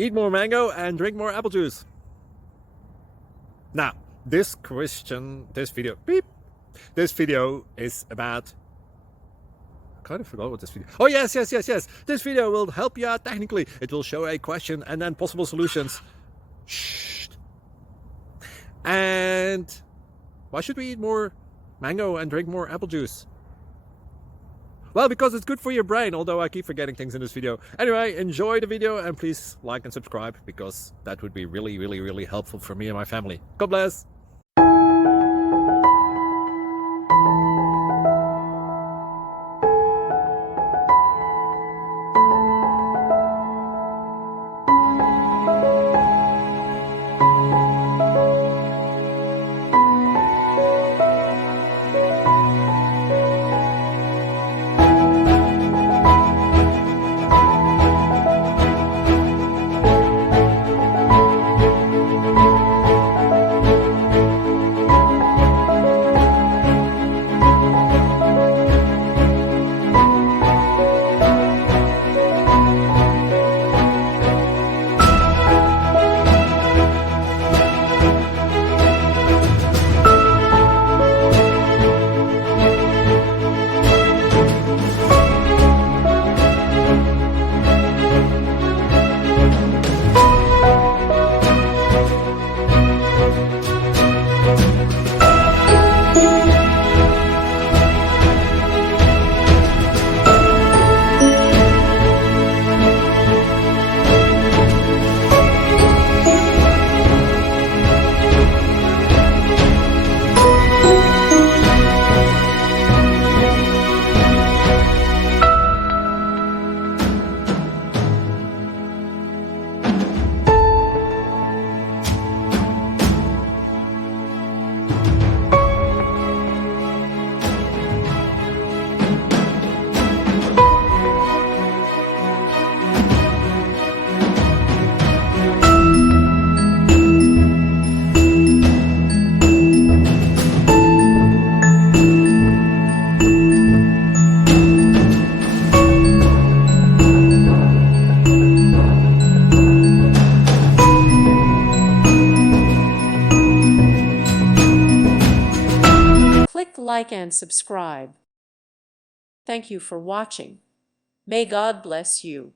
Eat more mango and drink more apple juice. Now, this video is about, I kind of forgot what this video. Oh, yes. This video will help you out technically. It will show a question and then possible solutions. Shh. And why should we eat more mango and drink more apple juice? Well, because it's good for your brain, although I keep forgetting things in this video. Anyway, enjoy the video and please like and subscribe, because that would be really helpful for me and my family. God bless! Click like and subscribe. Thank you for watching. May God bless you.